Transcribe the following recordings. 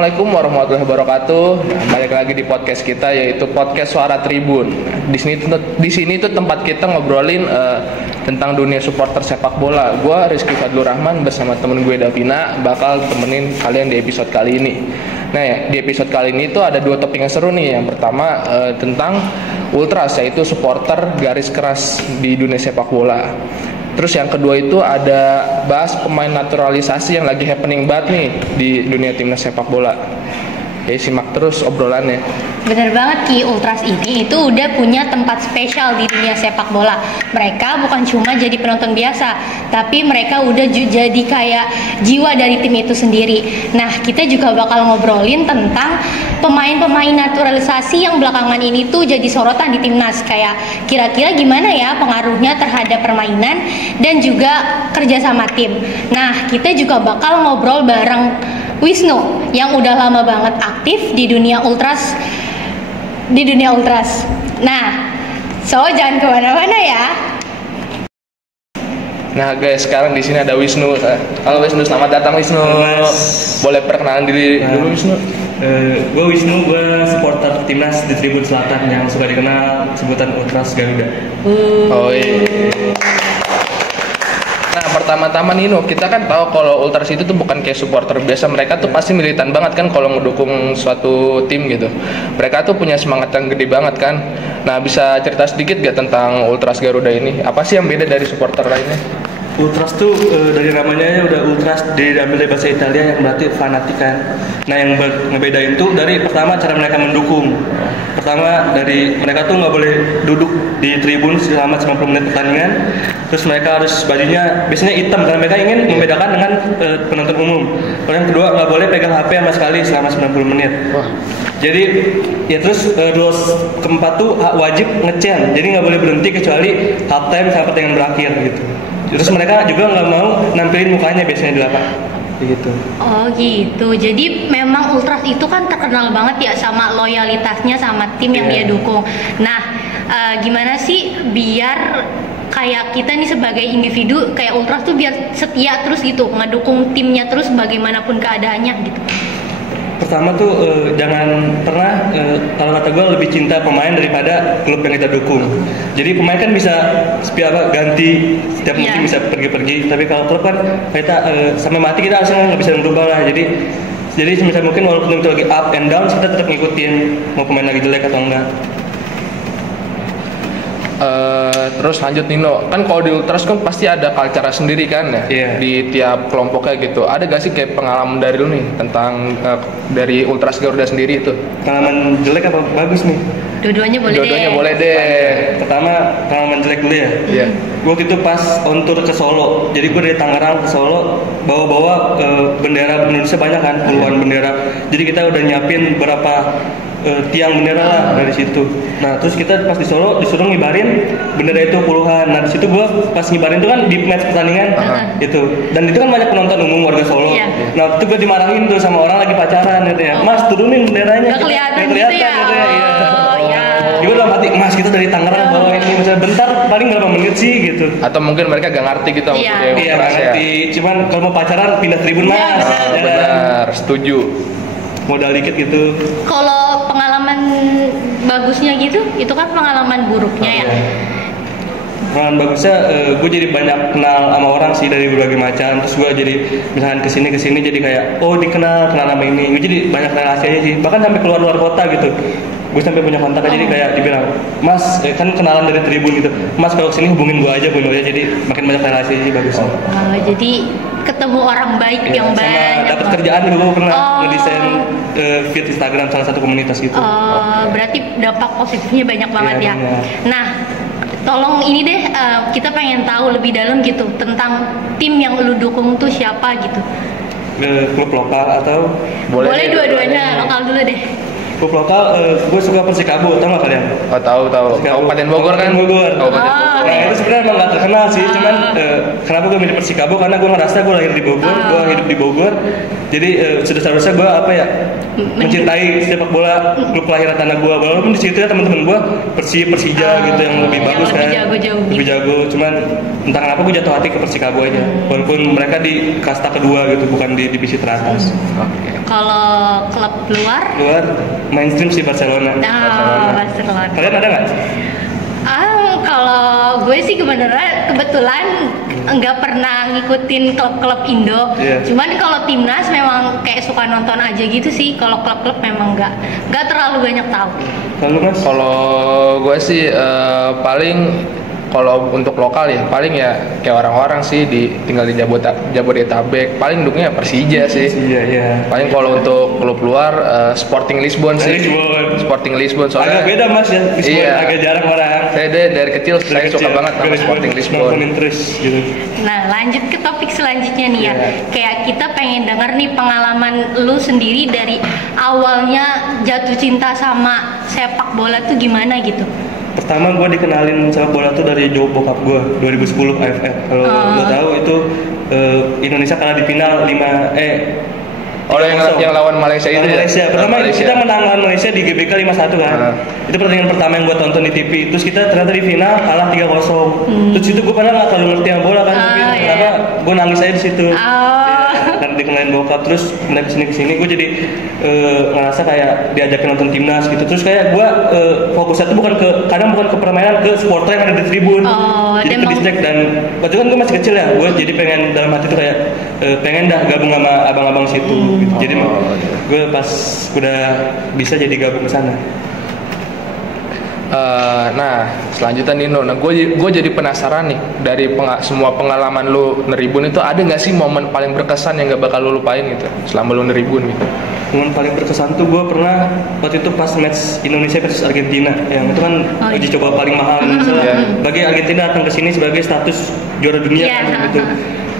Assalamualaikum warahmatullahi wabarakatuh. Nah, balik lagi di podcast kita yaitu podcast Suara Tribun. Di sini tuh tempat kita ngobrolin tentang dunia supporter sepak bola. Gua Rizky Fadlur Rahman bersama temen gue Davina bakal temenin kalian di episode kali ini. Nah ya, di episode kali ini tuh ada dua topik yang seru nih. Yang pertama tentang ultras, yaitu supporter garis keras di dunia sepak bola. Terus yang kedua itu ada bahas pemain naturalisasi yang lagi happening banget nih di dunia timnas sepak bola. Ya simak terus obrolannya. Bener banget Ki, Ultras ini itu udah punya tempat spesial di dunia sepak bola. Mereka bukan cuma jadi penonton biasa, tapi mereka udah jadi kayak jiwa dari tim itu sendiri. Nah, kita juga bakal ngobrolin tentang pemain-pemain naturalisasi yang belakangan ini tuh jadi sorotan di timnas. Kayak kira-kira gimana ya pengaruhnya terhadap permainan dan juga kerja sama tim. Nah, kita juga bakal ngobrol bareng Wisnu yang udah lama banget aktif di dunia ultras. Nah, so jangan kemana-mana ya. Nah guys, sekarang di sini ada Wisnu. Halo Wisnu, selamat datang Wisnu. Boleh perkenalan diri dulu Wisnu? Gue Wisnu, gue supporter timnas di Tribun Selatan yang suka dikenal sebutan Ultras Garuda. Oh iya. Nah pertama-tama Nino, kita kan tahu kalau ultras itu tuh bukan kayak supporter biasa. Mereka tuh pasti militan banget kan kalau ngedukung suatu tim gitu. Mereka tuh punya semangat yang gede banget kan. Nah bisa cerita sedikit gak tentang Ultras Garuda ini? Apa sih yang beda dari supporter lainnya? Ultras tuh dari namanya udah Ultras, diambil dari bahasa Italia yang berarti fanatik kan. Nah yang ngebedain tuh dari pertama cara mereka mendukung. Pertama dari mereka tuh nggak boleh duduk di tribun selama 90 menit pertandingan. Terus mereka harus bajunya biasanya hitam karena mereka ingin membedakan dengan penonton umum. Lalu yang kedua nggak boleh pegang HP sama sekali selama 90 menit. Jadi ya terus rules keempat tuh wajib ngecen. Jadi nggak boleh berhenti kecuali half time sampai pertandingan berakhir gitu. Terus mereka juga nggak mau nampilin mukanya biasanya di lapangan. Gitu. Oh gitu. Jadi memang Ultras itu kan terkenal banget ya sama loyalitasnya sama tim yang dia dukung. Nah, gimana sih biar kayak kita nih sebagai individu kayak Ultras tuh biar setia terus gitu, ngedukung timnya terus bagaimanapun keadaannya gitu. Pertama tuh jangan pernah kalau kata gue lebih cinta pemain daripada klub yang kita dukung. Jadi pemain kan bisa ganti setiap musim bisa pergi-pergi. Tapi kalau klub kan kita sampai mati kita harusnya nggak bisa merubah lah. Jadi sebisa mungkin walaupun itu lagi up and down kita tetap ngikutin mau pemain lagi jelek atau enggak. Terus lanjut Nino, kan kalau di Ultras kan pasti ada culture sendiri kan ya, di tiap kelompoknya gitu. Ada gak sih kayak pengalaman dari lu nih tentang dari Ultras Garuda sendiri itu? Pengalaman jelek apa bagus nih? Dua-duanya boleh deh. Pertama pengalaman jelek dulu ya. Iya. Waktu itu pas on tour ke Solo. Jadi gue dari Tangerang ke Solo bawa bendera Indonesia banyak kan, puluhan bendera. Jadi kita udah nyiapin berapa tiang bendera lah dari situ. Nah terus kita pas di Solo disuruh ngibarin bendera itu puluhan. Nah di situ gue pas ngibarin itu kan di match pertandingan itu. Dan itu kan banyak penonton umum warga Solo. Nah itu gue dimarahin tuh sama orang lagi pacaran gitu ya. Mas turunin benderanya. Gak kelihatan gitu ya. Gue udah mati, mas kita dari Tangerang bawa ini misalnya bentar paling berapa menit sih gitu. Atau mungkin mereka gak ngerti gitu. Iya gak ngerti. Cuman kalau mau pacaran pindah tribun mas. Benar, setuju. Modal dikit gitu. Kalau pengalaman bagusnya gitu, itu kan pengalaman buruknya ya. Pengalaman bagusnya, gue jadi banyak kenal sama orang sih dari berbagai macam. Terus gue jadi misalkan kesini jadi kayak kenal sama ini. Gue jadi banyak relasi aja sih. Bahkan sampai keluar kota gitu. Gue sampai punya kontak aja jadi kayak dibilang, mas kan kenalan dari tribun gitu. Mas kalau kesini hubungin gue aja. Jadi makin banyak relasi aja bagus. Jadi ketemu orang baik yang banyak. Dapat kerjaan juga gue pernah ngedesain feed Instagram salah satu komunitas gitu. Berarti dampak positifnya banyak banget ya. Nah, tolong ini deh kita pengen tahu lebih dalam gitu tentang tim yang lu dukung tuh siapa gitu. Klub lokal atau boleh dua-duanya lokal dulu deh. Klub lokal, gue suka Persikabo, tau nggak kalian? Oh tahu. Kabupaten Bogor kan? Bogor. Kabupaten Bogor. Nah itu sebenarnya emang nggak terkenal sih, cuman kenapa gue milih Persikabo karena gue ngerasa gue lahir di Bogor, gue hidup di Bogor, jadi sudah seharusnya gue mencintai sepak bola klub kelahiran tanah gue. Walaupun di situ ya teman-teman gue Persija gitu yang lebih bagus kan, lebih jago. Cuman entah kenapa gue jatuh hati ke Persikabo aja, walaupun mereka di kasta kedua gitu, bukan di divisi teratas. Kalau klub luar Mainstream sih Barcelona. Barcelona. Kalian ada nggak? Kalau gue sih kebetulan nggak pernah ngikutin klub-klub Indo. Cuman kalau timnas memang kayak suka nonton aja gitu sih. Kalau klub-klub memang nggak terlalu banyak tahu. Kalau gue sih paling kalau untuk lokal ya paling ya kayak orang-orang sih tinggal di Jabodetabek paling dukungnya Persija sih. Iya. Paling kalau untuk klub luar Sporting Lisbon sih. Sporting Lisbon soalnya agak beda mas ya. Lisbon agak jarang orang. Saya dari kecil saya suka banget sama Sporting Lisbon. Gitu. Nah lanjut ke topik selanjutnya nih ya. Kayak kita pengen denger nih pengalaman lu sendiri dari awalnya jatuh cinta sama sepak bola tuh gimana gitu. Pertama gue dikenalin sepak bola tuh dari jauh bokap gue 2010 AFF. Kalau lo tahu itu Indonesia kalah di final 5 yang lawan Malaysia itu Malaysia. Pertama kita menang lawan Malaysia di GBK 5-1 kan. Itu pertandingan pertama yang gue tonton di TV. Terus kita ternyata di final kalah 3-0. Terus itu gue padahal nggak terlalu ngerti yang bola kan, tapi kenapa gue nangis aja di situ. Karena dikenalin bokap, terus pindah kesini gue jadi ngerasa kayak diajakin nonton timnas gitu. Terus kayak gue fokusnya tuh kadang bukan ke permainan, ke supporter yang ada di tribun. Jadi ke distract, dan waktu itu kan gue masih kecil ya, gue jadi pengen dalam hati tuh kayak pengen dah gabung sama abang-abang situ. Gitu. Jadi gue pas udah bisa jadi gabung ke sana. Nah selanjutnya Nino, gue jadi penasaran nih dari semua pengalaman lu neribun itu ada nggak sih momen paling berkesan yang gak bakal lu lupain gitu selama lu neribun gitu? Momen paling berkesan tuh gue pernah waktu itu pas match Indonesia versus Argentina, yang itu kan uji coba paling mahal bagi Argentina datang ke sini sebagai status juara dunia kan gitu.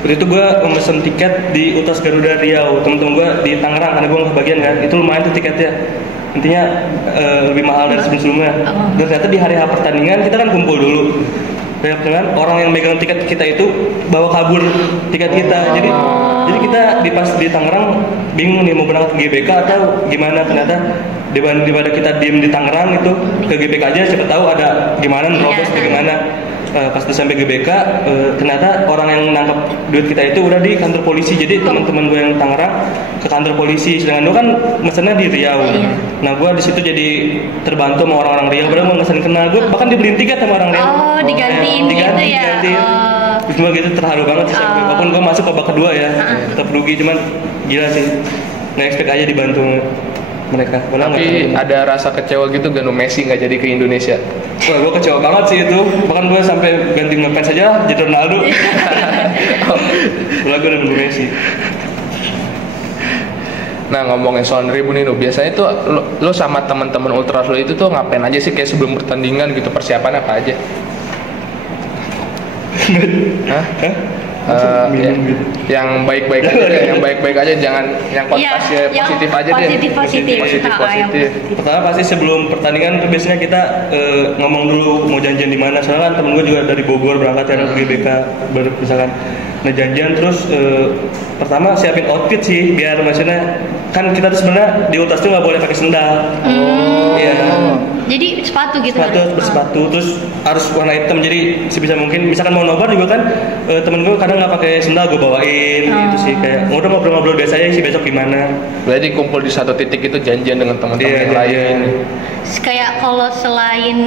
Waktu itu gue memesan tiket di Ultras Garuda Riau, temen-temen gue di Tangerang karena gue nggak kebagian kan, itu lumayan tuh tiketnya. Intinya lebih mahal dari sebelum-sebelumnya. Dan ternyata di hari pertandingan kita kan kumpul dulu. Dengan orang yang megang tiket kita itu bawa kabur tiket kita. Jadi kita pas di Tangerang bingung nih mau berangkat ke GBK atau gimana. Ternyata daripada kita diem di Tangerang itu ke GBK aja, siapa tahu ada gimana nerobos bagaimana. Pas udah sampai GBK ternyata orang yang nangkep duit kita itu udah di kantor polisi. Jadi teman-teman gue yang Tangerang ke kantor polisi, sedangkan gue kan mesennya di Riau. Nah gue di situ jadi terbantu sama orang-orang Riau, padahal mau mesen kenal. Gue bahkan dibeliin tiket sama orang Riau. Digantiin gitu ya. Cuma gitu terharu banget sih. Walaupun gue masuk babak kedua ya, tetap rugi, cuman gila sih. Nggak expect aja dibantu mereka. Tapi ada rasa kecewa gitu gak Messi nggak jadi ke Indonesia? Wah, gue kecewa banget sih itu. Bahkan gue sampai ganti ngefans aja jadi Ronaldo. Gue udah nunggu Messi. Nah ngomongin soal neribun ini, biasanya tuh lo sama teman-teman ultras lo itu tuh ngapain aja sih kayak sebelum pertandingan gitu, persiapan apa aja? Yang baik-baik aja, jangan yang positif aja deh. Positif. Pertama pasti sebelum pertandingan tuh biasanya kita ngomong dulu mau janjian di mana. Soalnya kan temen gue juga dari Bogor berangkat yang ke GBK misalkan. Nah janjian terus pertama siapin outfit sih, biar maksudnya kan kita tuh sebenarnya di ultras tuh nggak boleh pakai sendal. Jadi sepatu gitu. Bersepatu, terus harus warna hitam. Jadi sebisa mungkin misalkan mau nobar juga kan temen gue kadang nggak pakai sendal, gue bawain gitu sih, kayak udah ngobrol-ngobrol biasa aja sih besok gimana. Berarti kumpul di satu titik itu janjian dengan teman-teman yang lain. Kayak kalau selain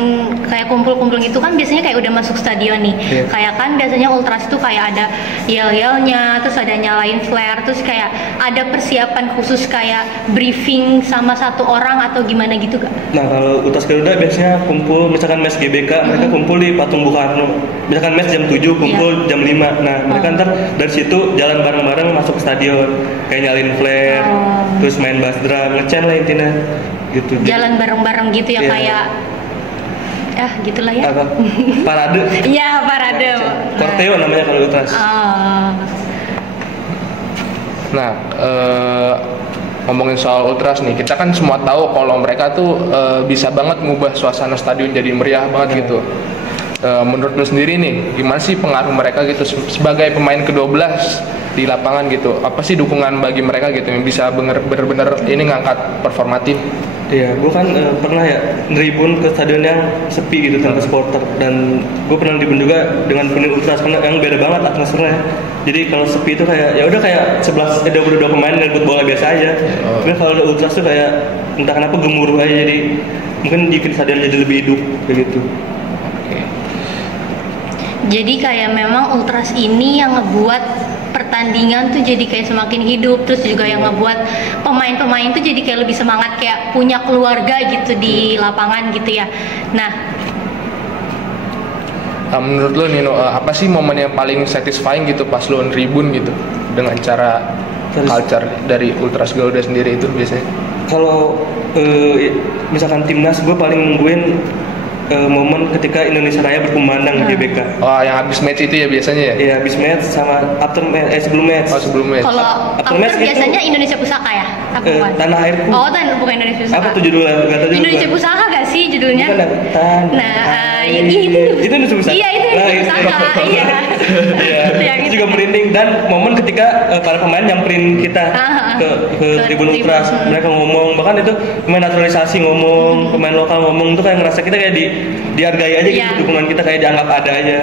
kayak kumpul-kumpul gitu kan biasanya kayak udah masuk stadion nih. Kayak kan biasanya ultras tuh kayak ada yel-yelnya, terus ada nyalain flare, terus kayak ada persiapan khusus kayak briefing sama satu orang atau gimana gitu gak? Nah kalau Ultras Garuda biasanya kumpul, misalkan mes GBK mereka kumpul di Patung Bung Karno. Misalkan mes jam 7 kumpul jam 5. Nah mereka ntar dari situ jalan bareng-bareng masuk ke stadion, kayak nyalin flare, terus main bass drum, ngecen lah intinya gitu. Jalan bareng-bareng gitu ya, kayak gitulah ya. Apa? Parade. Iya, parade. Korteo namanya kalau Ultras. Nah, ngomongin soal ultras nih, kita kan semua tahu kalau mereka tuh bisa banget ngubah suasana stadion jadi meriah banget gitu. Menurut lu sendiri nih, gimana sih pengaruh mereka gitu sebagai pemain ke-12 di lapangan gitu? Apa sih dukungan bagi mereka gitu yang bisa bener-bener ini ngangkat performa tim? Iya, gue kan pernah ya neribun ke stadion yang sepi gitu tanpa supporter, dan gue pernah neribun juga dengan penuh ultras yang beda banget atmosfernya. Jadi kalau sepi itu kayak ya udah kayak 22 pemain ngerebut bola biasa aja. Tapi kalau ada ultras tuh kayak entah kenapa gemuruh aja, jadi mungkin bikin stadion jadi lebih hidup begitu. Jadi kayak memang ultras ini yang ngebuat pertandingan tuh jadi kayak semakin hidup, terus juga yang ngebuat pemain-pemain tuh jadi kayak lebih semangat, kayak punya keluarga gitu di lapangan gitu ya. Nah, menurut lo Nino, apa sih momen yang paling satisfying gitu pas lo tribun gitu dengan cara culture dari Ultras Garuda sendiri itu biasanya? Kalau misalkan timnas, gue paling nungguin momen ketika Indonesia Raya berkumandang di GBK. Oh, yang habis match itu ya biasanya ya? Iya, habis match sama after match, sebelum match. Oh, sebelum match. Kalau after biasanya Indonesia Pusaka ya? Tanah Airku. Oh, bukan Indonesia Pusaka. Apa tuh judulnya? Indonesia Pusaka gak sih judulnya? Itu Indonesia Pusaka. Iya, itu Indonesia Pusaka. Iya. Iya. Itu juga merinding, dan momen ketika para pemain nyamperin kita ke tribun Ultras, mereka ngomong, bahkan itu pemain naturalisasi ngomong, pemain lokal ngomong, itu kayak ngerasa kita kayak dihargai aja gitu, dukungan kita kayak dianggap ada aja.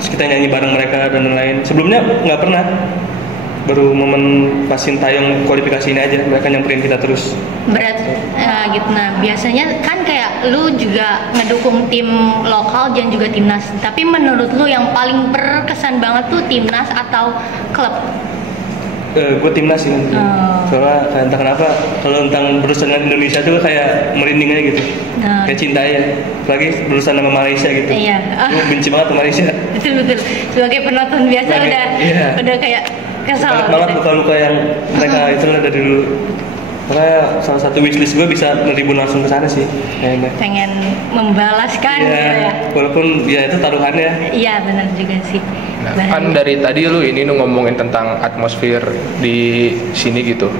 Terus kita nyanyi bareng mereka dan lain-lain. Sebelumnya nggak pernah. Baru momen pas Sintayong kualifikasi ini aja mereka nyamperin kita terus. Berat gitu. Nah, biasanya kan kayak lu juga ngedukung tim lokal dan juga timnas. Tapi menurut lu yang paling berkesan banget tuh timnas atau klub? Gue timnas sih. Soalnya kayak entah kenapa kalau tentang berurusan dengan Indonesia tuh kayak merinding aja gitu. Kayak cinta ya. Apalagi berurusan sama Malaysia gitu. Iya. Gue benci banget sama Malaysia. Betul. Sebagai penonton biasa udah kayak kesal. Banget luka-luka yang mereka itu lah dari dulu. Karena salah satu wishlist gue bisa neribun langsung ke sana sih. Pengen membalaskan gitu ya. Walaupun ya itu taruhannya. Iya, benar juga sih. Nah, kan dari tadi lu ngomongin tentang atmosfer di sini gitu.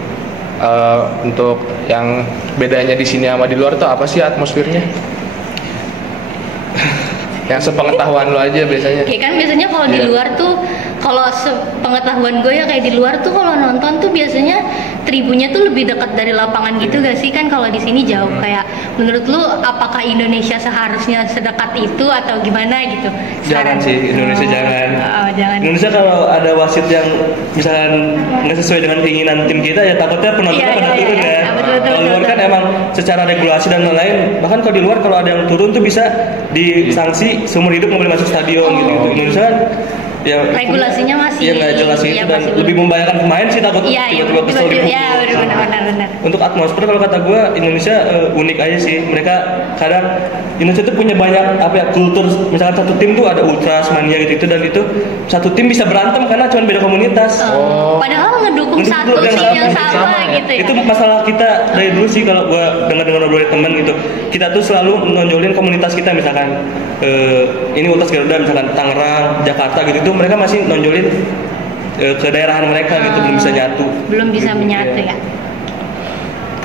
Untuk yang bedanya di sini sama di luar tuh apa sih atmosfernya? Yang sepengetahuan lu aja biasanya. Kayak kan biasanya kalau di luar tuh, kalau sepengetahuan gue ya kayak di luar tuh kalau nonton tuh biasanya tribunnya tuh lebih dekat dari lapangan gitu gak sih? Kan kalau di sini jauh. Kayak menurut lu apakah Indonesia seharusnya sedekat itu atau gimana gitu? Jangan sih, Indonesia jangan. Jangan. Indonesia kalau ada wasit yang misalkan nggak sesuai dengan keinginan tim kita, ya takutnya penontonnya pada turun ya. Kalau luar kan emang secara regulasi dan lain-lain, bahkan kalau di luar kalau ada yang turun tuh bisa disanksi seumur hidup nggak boleh masuk stadion gitu. Indonesia kan ya regulasinya masih nggak jelas gitu, dan lebih membahayakan pemain sih, takut tiba-tiba kesel dipukul. Iya, benar. Untuk atmosfer kalau kata gue Indonesia unik aja sih. Mereka kadang Indonesia tuh punya banyak kultur. Misalkan satu tim tuh ada ultras mania gitu, dan itu satu tim bisa berantem karena cuma beda komunitas. Padahal ngedukung satu tim yang sama gitu ya. Itu masalah kita dari dulu sih, kalau gue dengar dari teman gitu. Kita tuh selalu nonjolin komunitas kita, misalkan ini Ultras Garuda misalkan Tangerang, Jakarta gitu, itu mereka masih nonjolin kedaerahan mereka gitu, belum bisa menyatu ya.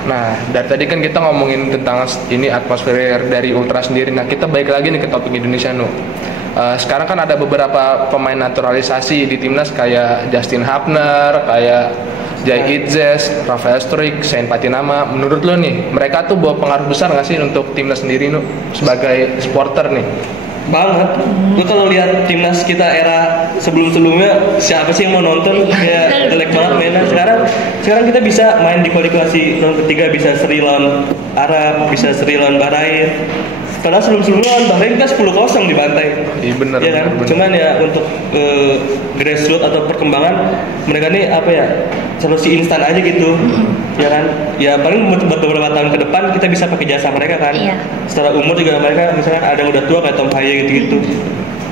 Nah, dari tadi kan kita ngomongin tentang ini atmosfer dari Ultras sendiri. Nah, kita balik lagi nih ke topik Indonesia sekarang kan ada beberapa pemain naturalisasi di timnas kayak Justin Hapner, kayak Jai Itzes, Rafael Struijk, Sain Patinama. Menurut lo nih, mereka tuh bawa pengaruh besar nggak sih untuk timnas sendiri sebagai supporter nih? Banget. Lu kalau lihat timnas kita era sebelum-sebelumnya, siapa sih yang mau nonton? Kayak jelek banget mainnya. Sekarang kita bisa main di kualifikasi round ketiga, bisa seri lawan Arab, bisa seri lawan Bahrain. Padahal sebelum-sebelumnya lawan Bahrain kita 10-0 dibantai. Iya benar. Iya kan? Bener. Cuman ya untuk grassroots atau perkembangan mereka nih solusi instan aja gitu. Ya kan? Ya paling buat beberapa tahun ke depan kita bisa pakai jasa mereka kan. Iya. Secara umur juga mereka misalkan ada yang udah tua kayak Tom Haye gitu-gitu.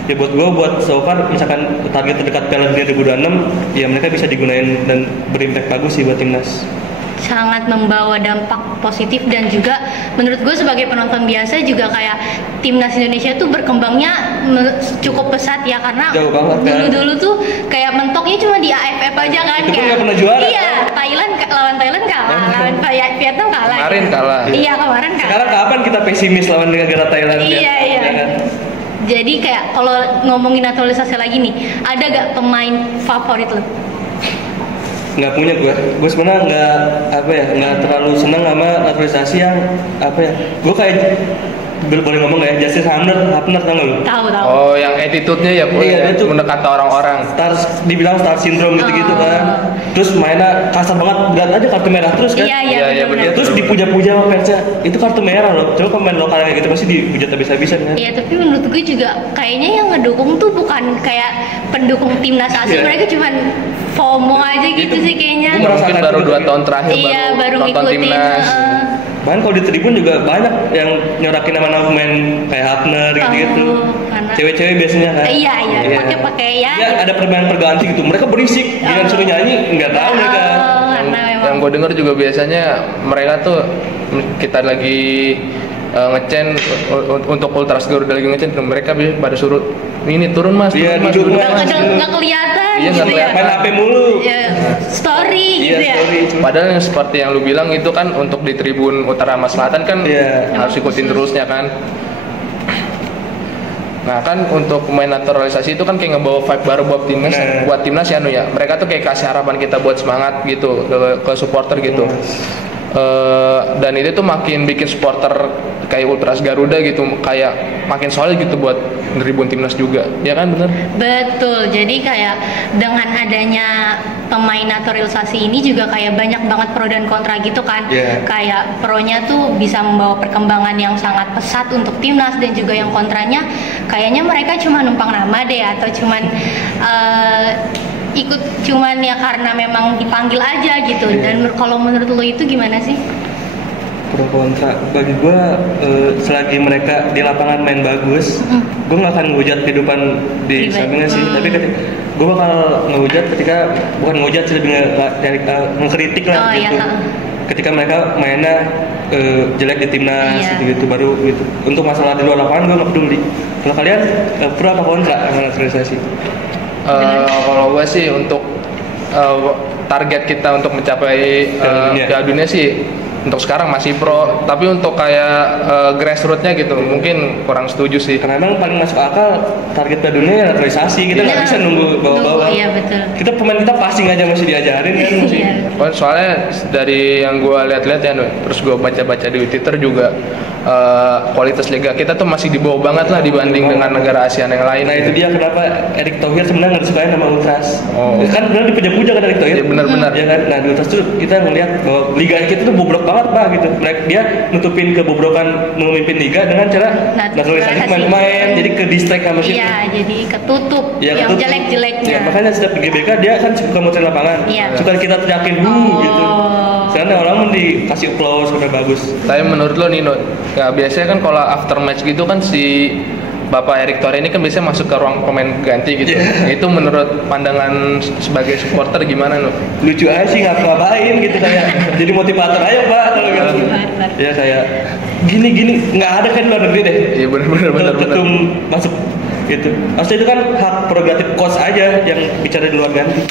Ya buat so far misalkan target terdekat Piala Dunia 2026, ya mereka bisa digunain dan berimpact bagus sih buat timnas. sangat membawa dampak positif, dan juga menurut gue sebagai penonton biasa juga kayak timnas Indonesia tuh berkembangnya cukup pesat ya, karena Jauh banget, kan? dulu tuh kayak mentoknya cuma di AFF aja kan. Itu pun kayak nggak pernah juara, iya, lawan Thailand kalah, lawan Vietnam kalah. Kemarin kalah. Iya, kemarin kalah. Sekarang kapan kita pesimis lawan negara Thailand? Iya. Ya kan? Jadi kayak kalau ngomongin naturalisasi lagi nih, ada gak pemain favorit lo? Nggak punya gue sebenarnya nggak terlalu seneng sama naturalisasi yang gue kayak boleh ngomong nggak ya, Justin Hapner tau nggak lu? Tahu. Oh, yang attitude-nya ya, Iya, dia tuh mendekati orang-orang. Dibilang star syndrome gitu kan. Terus mainnya kasar banget, berat aja kartu merah terus kan. Iya, benar. Ya, terus dipuja-puja sama fansnya, itu kartu merah loh. Coba pemain lokal kayak gitu pasti dipuja habis-habisan kan. Iya, tapi menurut gue juga kayaknya yang ngedukung tuh bukan kayak pendukung timnas asli, Iya. mereka cuman FOMO aja gitu sih kayaknya. Gue Mungkin baru 2 tahun terakhir Iya, baru nonton ngikutin. timnas. Bahkan kalau di tribun juga banyak yang nyorakin nama-nama pemain kayak Hapner gitu-gitu. karena- Cewek-cewek biasanya kan. Iya, pakai ya. Ya ada permainan perganti gitu. Mereka berisik, jangan suruh nyanyi nggak tahu mereka. Karena memang Yang gue dengar juga biasanya mereka tuh kita lagi ngecen untuk Ultras Garuda lagi ngecen, mereka pada suruh ini turun mas, Iya, turun mas, duduk, duduk, Mas. mas. nggak kelihatan Iya, gitu nggak ya. Main HP mulu. Ya, story Iya, gitu ya. story. Padahal yang seperti yang lu bilang itu kan untuk di tribun utara sama selatan kan Iya. harus ikutin terusnya kan. Nah kan untuk pemain naturalisasi itu kan kayak ngebawa vibe baru Nah. buat timnas ya, ya. Mereka tuh kayak kasih harapan kita buat semangat gitu ke supporter gitu. Dan itu tuh makin bikin supporter kayak Ultras Garuda gitu kayak makin solid gitu buat tribun timnas juga, ya kan bener? Betul, jadi kayak dengan adanya pemain naturalisasi ini juga kayak banyak banget pro dan kontra gitu kan. Yeah. Kayak pronya tuh bisa membawa perkembangan yang sangat pesat untuk timnas, dan juga yang kontranya kayaknya mereka cuma numpang nama deh, atau cuman ikut cuman ya karena memang dipanggil aja gitu. Dan kalau menurut lo itu gimana sih? Pro kontra bagi gue, selagi mereka di lapangan main bagus, gue nggak akan ngehujat kehidupan di Pribadi. sampingnya sih. Tapi gue bakal ngehujat ketika bukan ngehujat sih, lebih ngekritik lah Oh, gitu. iya. Ketika mereka mainnya jelek di timnas Iya. gitu baru gitu. Untuk masalah di luar lapangan gue nggak peduli. Kalau kalian pro apa kontra sama naturalisasi? Kalau gue sih untuk target kita untuk mencapai Piala Dunia sih untuk sekarang masih pro, tapi untuk kayak grassrootsnya gitu mungkin kurang setuju sih. Karena memang paling masuk akal target Piala Dunia naturalisasi, kita nggak Iya. bisa nunggu bawah-bawah. Iya, betul. Kita pemain kita passing aja masih diajarin kan masih. Iya. Soalnya dari yang gue lihat-lihat ya, terus gue baca-baca di Twitter juga kualitas liga kita tuh masih di bawah banget lah dibanding dengan negara ASEAN yang lain. Nah itu dia kenapa Erick Thohir sebenarnya nggak disukain sama Ultras. Oh. Kan benar dipuja-puja kan Erick Thohir. Iya, benar-benar. Ya kan. Nah di Ultras tuh kita ngelihat bahwa liga kita tuh bobrok banget pak gitu. Dia nutupin kebobrokan memimpin liga dengan cara naturalisasi pemain-pemain. Jadi ke distract sama siapa. Iya, jadi ketutup Ya, yang ketutup. jelek-jeleknya. Ya, makanya setiap di GBK dia kan suka muter lapangan. Iya. Suka kita teriakin gitu. Sekarang orang mau dikasih applause udah bagus. Tapi menurut lo Nino, ya biasanya kan kalau after match gitu kan si Bapak Erick Thohir ini kan biasanya masuk ke ruang pemain ganti gitu. Yeah. Itu menurut pandangan sebagai supporter gimana lo? Lucu aja sih ngapain gitu kayak jadi motivator aja pak kalau gitu. Motivator. Ya kayak gini nggak ada kan di luar negeri deh. Iya benar. Ketum masuk gitu. Harusnya itu kan hak prerogatif coach aja yang bicara di luar ganti.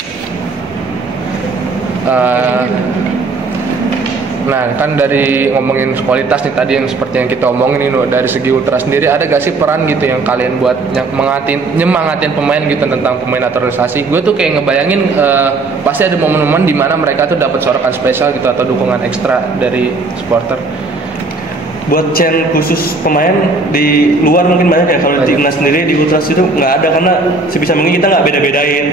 Nah kan dari ngomongin kualitas nih tadi yang seperti yang kita omongin ini dari segi Ultra sendiri, ada gak sih peran gitu yang kalian buat nyemangatin pemain gitu tentang pemain naturalisasi? Gue tuh kayak ngebayangin pasti ada momen-momen di mana mereka tuh dapat sorokan spesial gitu atau dukungan ekstra dari supporter. Buat channel khusus pemain di luar mungkin banyak ya, kalau di timnas sendiri di Ultras itu nggak ada karena sebisa mungkin kita nggak beda-bedain.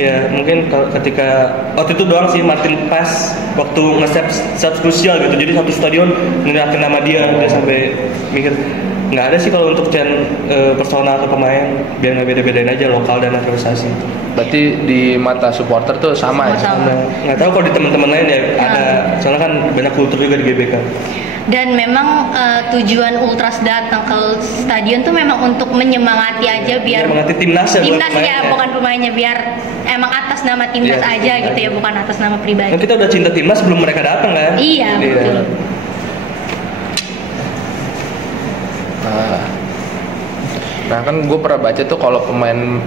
Ya mungkin ketika waktu itu doang sih Martin Paes waktu nge-set krusial gitu, jadi satu stadion ngeliatin nama dia sampai mikir. Nggak ada sih kalau untuk channel personal atau pemain, biar nggak beda-bedain aja lokal dan naturalisasi. Berarti di mata supporter tuh sama ya? Sama. Nggak tahu kalau di teman-teman lain ya ada, soalnya kan banyak kultur juga di GBK. Dan memang tujuan Ultras datang ke stadion tuh memang untuk menyemangati aja biar menyemangati timnas ya, bukan pemainnya, biar emang atas nama timnas aja gitu ya, bukan atas nama pribadi. Nah, kita udah cinta timnas sebelum mereka datang kan? Iya, betul. Nah kan gue pernah baca tuh kalau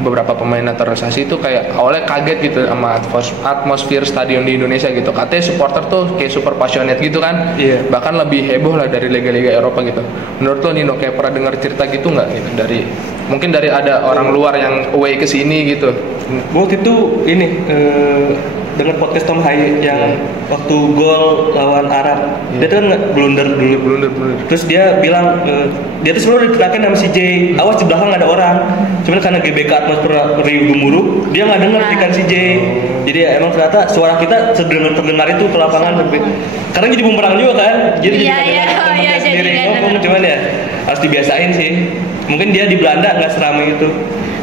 beberapa pemain naturalisasi itu kayak awalnya kaget gitu sama atmosfer stadion di Indonesia gitu. Katanya supporter tuh kayak super passionate gitu kan. Iya. Bahkan lebih heboh lah dari liga-liga Eropa gitu. Menurut lo Nino kayak pernah dengar cerita gitu nggak gitu mungkin dari ada orang luar yang away ke sini gitu? Waktu itu ini dengar podcast Tom Haye yang waktu gol lawan Arab. Dia tuh kan blunder dulu. Terus dia bilang dia tuh selalu diterakin sama si J. Awas di belakang ada orang. Cuman karena GBK atmosfer riuh gemuruh, dia nggak dengar ikan si J. Jadi ya, emang ternyata suara kita terdengar itu ke lapangan. Karena jadi bumerang juga kan. Jadi jadi sendiri ngomong, cuman ya harus dibiasain sih. Mungkin dia di Belanda nggak seramai itu.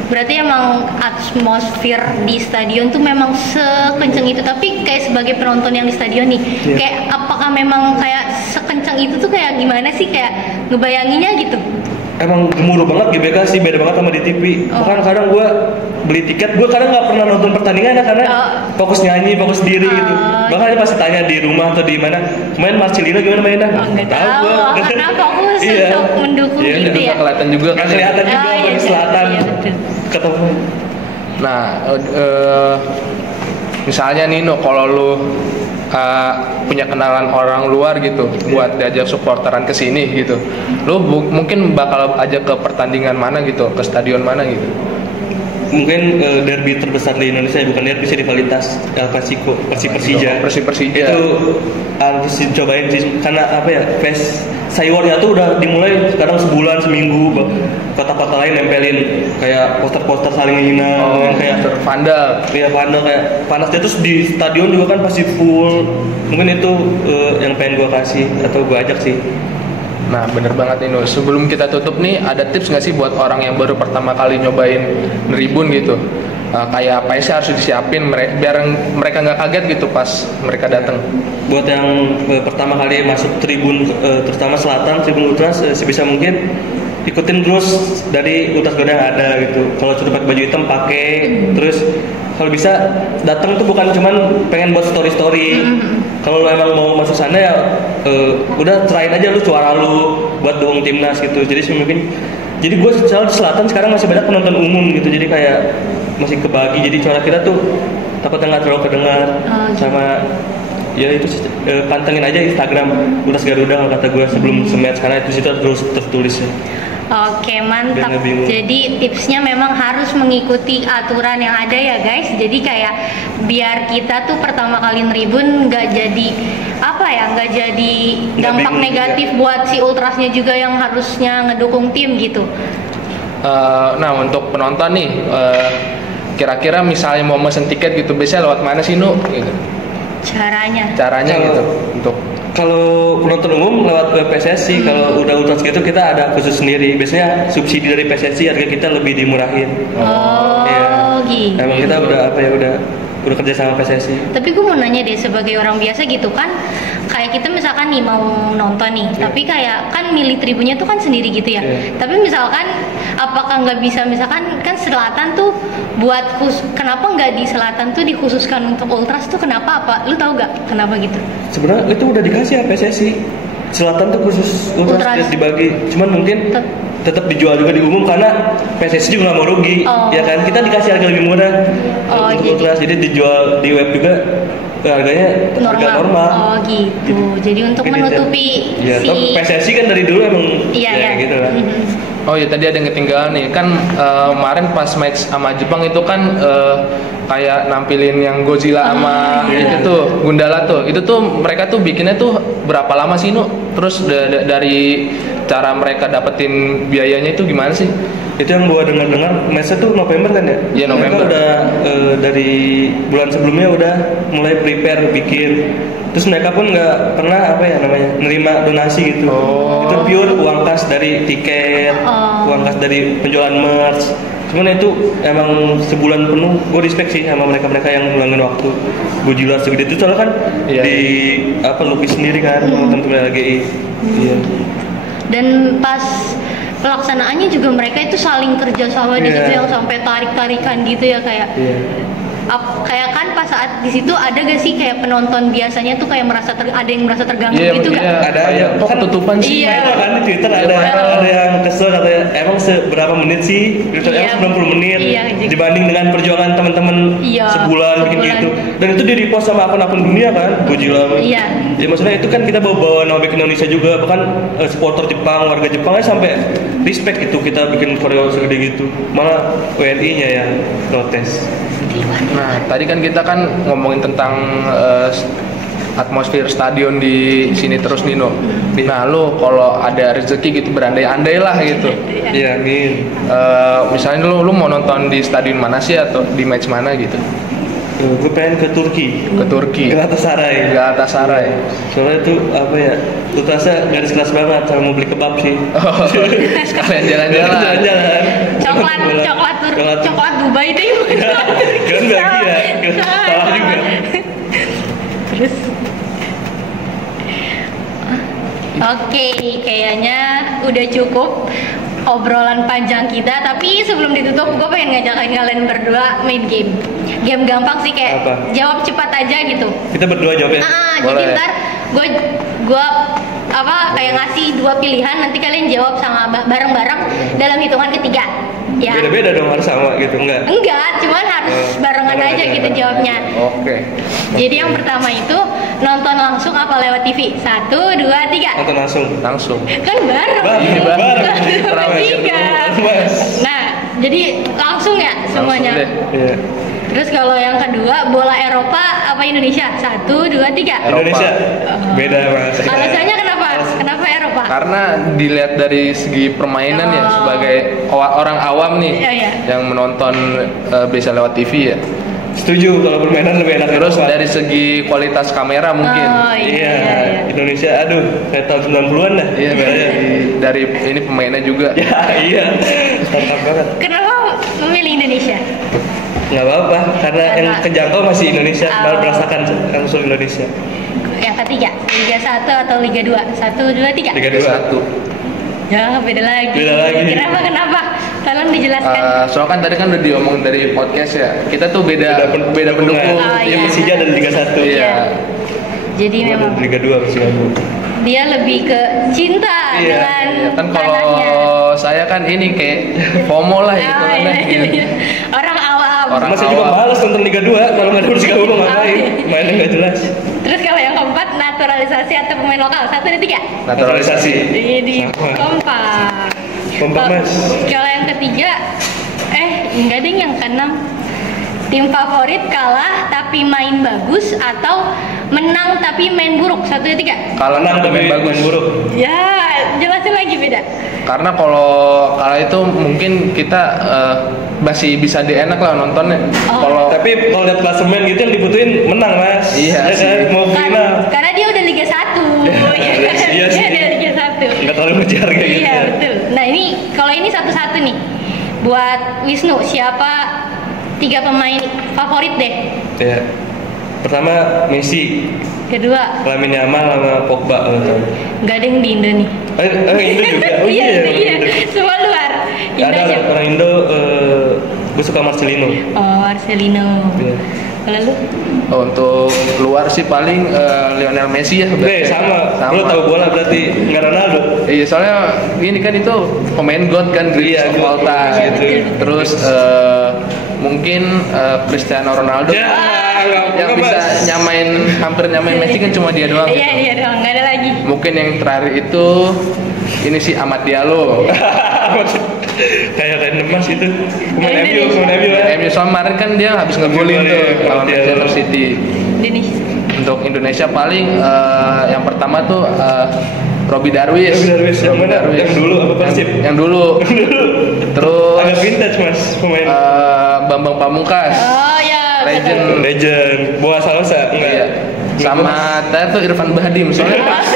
Berarti emang atmosfer di stadion tuh memang sekenceng itu. Tapi kayak sebagai penonton yang di stadion nih, kayak apakah memang kayak sekenceng itu tuh kayak gimana sih, kayak ngebayanginnya gitu? Emang gemuruh banget GBK sih, beda banget sama di TV. Bahkan kadang gue beli tiket, gue kadang nggak pernah nonton pertandingan ya, karena fokus nyanyi, fokus diri gitu. Bahkan pasti tanya di rumah atau di mana, kemarin Marcelino gimana mainnya? Nggak tahu, karena fokus untuk mendukung gitu ya. Kelihatan juga. Kelihatan juga dari selatan. Ketemu. Nah, misalnya Nino, kalau lu punya kenalan orang luar gitu buat diajak supporteran ke sini gitu, lu mungkin bakal ajak ke pertandingan mana gitu, ke stadion mana gitu? Mungkin derby terbesar di Indonesia, bukan derby sih, rivalitas El Clasico, Persija. Itu harus dicobain sih, karena apa ya, Saywardnya tuh udah dimulai sekarang sebulan seminggu. Kota-kota lain nempelin kayak poster-poster saling menghina, kayak vandal. Iya, vandal, kayak panasnya terus di stadion juga kan pasti full. Mungkin itu yang pengen gua kasih atau gua ajak sih. Nah bener banget Nino, sebelum kita tutup nih, ada tips nggak sih buat orang yang baru pertama kali nyobain Tribun gitu? Kayak apa sih harus disiapin biar mereka nggak kaget gitu pas mereka datang? Buat yang pertama kali masuk Tribun, terutama Selatan, Tribun Ultras, sebisa mungkin ikutin terus dari Ultras Goda yang ada gitu. Kalau sudah pakai baju hitam pakai, terus kalau bisa datang tuh bukan cuman pengen buat story. Kalau lo emang mau masuk sana ya udah terain aja lu suara lu buat dukung timnas gitu. Jadi gue selalu di Selatan sekarang masih banyak penonton umum gitu. Jadi kayak masih kebagi. Jadi suara kita tuh takutnya nggak terlalu kedengar. Sama ya itu pantengin aja Instagram Ultras Garuda kalau kata gue sebelum sematch, karena itu situ terus tertulis ya. Oke, mantap. Jadi tipsnya memang harus mengikuti aturan yang ada ya guys. Jadi kayak biar kita tuh pertama kali Tribun nggak jadi nggak jadi dampak negatif buat si Ultrasnya juga yang harusnya ngedukung tim gitu. Nah untuk penonton nih, kira-kira misalnya mau mesen tiket gitu biasanya lewat mana sih Nu? Gitu. Caranya gitu untuk. Kalau penonton umum lewat PSSI, kalau udah Ultras gitu kita ada khusus sendiri. Biasanya subsidi dari PSSI, harga kita lebih dimurahin. Gitu. Emang kita udah kerja sama PSSI. Tapi gue mau nanya deh, sebagai orang biasa gitu kan, kayak kita misalkan nih mau nonton nih, tapi kayak kan milih tribunnya tuh kan sendiri gitu ya. Tapi misalkan apakah nggak bisa, misalkan kan Selatan tuh kenapa nggak di Selatan tuh dikhususkan untuk Ultras tuh, kenapa? Lu tahu nggak kenapa gitu? Sebenarnya itu udah dikasih ya PSSI. Selatan tuh khusus Ultras dibagi, cuman mungkin tetap dijual juga di umum karena PSSI juga nggak mau rugi, ya kan? Kita dikasih harga lebih murah untuk Ultras, jadi dijual di web juga harganya harga normal. Gitu. Jadi untuk menutupi PSSI kan dari dulu emang gitu kan. Oh ya, tadi ada yang ketinggalan nih kan, kemarin pas match sama Jepang itu kan kayak nampilin yang Godzilla sama itu tuh Gundala tuh, itu tuh mereka tuh bikinnya tuh berapa lama sih Nu? Terus dari cara mereka dapetin biayanya itu gimana sih? Itu yang gua dengar matchnya tuh November kan ya? Iya, November. Mereka udah dari bulan sebelumnya udah mulai prepare bikin Terus mereka pun nggak pernah nerima donasi gitu. Itu pure uang kas dari tiket, uang kas dari penjualan merch. Cuman itu emang sebulan penuh gue respect sih sama mereka yang ngulangin waktu. Gue jilat segede itu soalnya kan lukis sendiri kan sama teman-teman LGI. Iya. Dan pas pelaksanaannya juga mereka itu saling kerja sama di situ yang sampai tarik-tarikan gitu ya kayak. Kayak kan pas saat di situ ada gak sih kayak penonton biasanya tuh kayak ada yang merasa terganggu gitu kan? Ada kok ketutupan sih. Iya. Kan di Twitter ada yang kesel katanya emang seberapa menit sih? Emang 90 menit dibanding dengan perjuangan teman-teman sebulan bikin gitu. Dan itu di repost sama akun-akun dunia kan, Gojira. Iya. Ya maksudnya itu kan kita bawa nama baik Indonesia juga, bahkan supporter Jepang, warga Jepangnya sampai respect gitu kita bikin koreo segede gitu. Malah WNI-nya yang protes. Nah, tadi kan kita ngomongin tentang atmosfer stadion di sini terus Nino. Nah, lu kalau ada rezeki gitu berandai-andai lah gitu. Iya, amin. Misalnya lu mau nonton di stadion mana sih atau di match mana gitu? Gue pengen ke Turki. Galatasaray. Soalnya itu tuh rasa garis keras banget sama mau beli kebab sih. Sekalian jalan-jalan. Coklat Dubai deh. Kan bahagia. Salah juga. Terus Oke, kayaknya udah cukup obrolan panjang kita. Tapi sebelum ditutup, gue pengen ngajakin kalian berdua main game. Game gampang sih kayak jawab cepat aja gitu. Kita berdua jawabnya. Jadi ntar gue kayak ngasih 2 pilihan, nanti kalian jawab sama bareng-bareng dalam hitungan ketiga. Ya. Beda-beda dong, harus sama gitu enggak? Enggak, cuman harus barengan aja gitu jawabnya. Oke. Jadi yang pertama itu nonton langsung apa lewat TV? 1, 2, 3. Nonton langsung. Kan bareng. Bareng. 3. Nah, jadi langsung ya semuanya. Iya. Terus kalau yang kedua, bola Eropa apa Indonesia? 1, 2, 3. Indonesia. Beda Mas. Alasannya kenapa? Kenapa Eropa? Karena dilihat dari segi permainan ya, sebagai orang awam nih yang menonton biasa lewat TV ya. Setuju, kalau permainan lebih enak. Terus dari segi kualitas kamera mungkin. Iya. Indonesia kayak tahun 90-an dah. Iya, dari ini pemainnya juga. Iya. Mantap banget. Kenapa memilih Indonesia? Nggak apa-apa, karena yang kejangkau masih Indonesia, merasakan langsung Indonesia. Yang ketiga, Liga 1 atau Liga 2? 1, 2, 3. Liga 1. Ya, beda lagi. Kenapa? Tolong dijelaskan. Soalnya kan tadi udah diomongin dari podcast ya. Kita tuh beda pendukung. Dia Persija dan Liga 1. Iya. Jadi memang Liga 2 Persija. Dia lebih ke cinta dengan kan kalau saya kan ini kayak FOMO lah gitu gitu. Orang awam. Masih juga males nonton Liga 2 kalau nggak ada Persija mau ngapain? Mainnya nggak jelas. Terus kalau yang keempat, naturalisasi atau pemain lokal? 1, 2, 3. Naturalisasi. Jadi kompak. Mas. Kalau yang ketiga, enggak deh, yang keenam. Tim favorit kalah tapi main bagus atau menang tapi main buruk? 1, 2, 3. Kalah tapi main bagus. Buruk. Ya, jelasin lagi beda. Karena kalau kalah itu mungkin kita masih bisa enak lah nontonnya. Tapi kalau lihat klasemen gitu yang dibutuhin menang Mas. Iya sih. Mau final. Karena dia udah Liga 1. Iya sih. Dia Liga 1. Nggak terlalu ngejar kayak gitu. Iya betul. Nah kalau ini satu-satu nih. Buat Wisnu, siapa 3 pemain favorit deh? Ya. Pertama Messi. Kedua Lamine Yamal sama Pogba. Nggak ada yang di Indo nih. Indo juga. Iya. Semua luar. Ada orang Indo. Gue suka Marcelino. Marcelino. Iya. Kalau lu? Untuk luar sih paling Lionel Messi ya. Sama. Lu tahu bola berarti nggak Ronaldo. Iya, soalnya ini kan itu pemain God kan, greatest of all time gitu. Terus mungkin Cristiano Ronaldo yang bisa hampir nyamain Messi kan cuma dia doang. Iya, dia doang, nggak ada lagi. Mungkin yang terakhir itu ini sih Amad Diallo. Kayak random Mas itu. Pemain MU kemarin kan dia habis ngegolin tuh lawan Manchester City. Untuk Indonesia paling yang pertama tuh Robby Darwis. Yang mana? Yang dulu apa Persib? Yang dulu. Terus agak vintage Mas pemain. Bambang Pamungkas. Oh ya. Legend. Boa Salosa enggak? Iya. sama saya tuh Irfan Bahdim, soalnya pas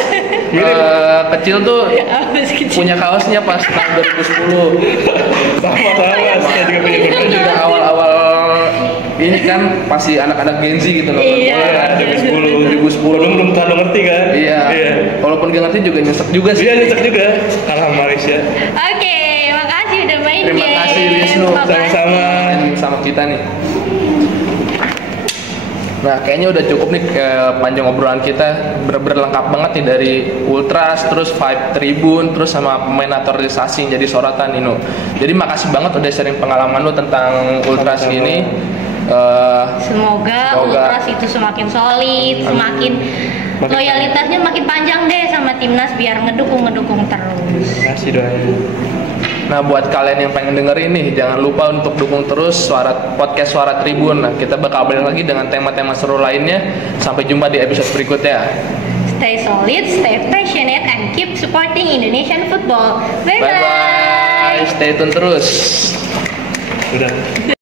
kecil tuh punya kaosnya pas tahun 2010. Sama saya juga punya Itu juga awal-awal ini kan pasti anak-anak Gen Z gitu loh. Iya. 2010 belum terlalu ngerti kan. Iya. Walaupun gak ngerti juga nyesek juga sih. Iya nyesek juga. Alhamdulillah Malaysia. Oke, makasih udah main Terima game. kasih Wisnu. Sama-sama. Main sama kita nih. Nah, kayaknya udah cukup nih panjang obrolan kita, bener-bener lengkap banget nih dari Ultras, terus vibe Tribun, terus sama pemain naturalisasi yang jadi sorotan Nino. Jadi makasih banget udah sharing pengalaman lu tentang Ultras Sama-sama. ini. Semoga Ultras itu semakin solid, semakin loyalitasnya makin panjang deh sama timnas biar ngedukung terus. Kasih doanya. Nah, buat kalian yang pengen dengerin nih, jangan lupa untuk dukung terus podcast Suara Tribun. Nah, kita bakal balik lagi dengan tema-tema seru lainnya. Sampai jumpa di episode berikutnya. Stay solid, stay passionate, and keep supporting Indonesian football. Bye Bye bye. Stay tune terus. Udah.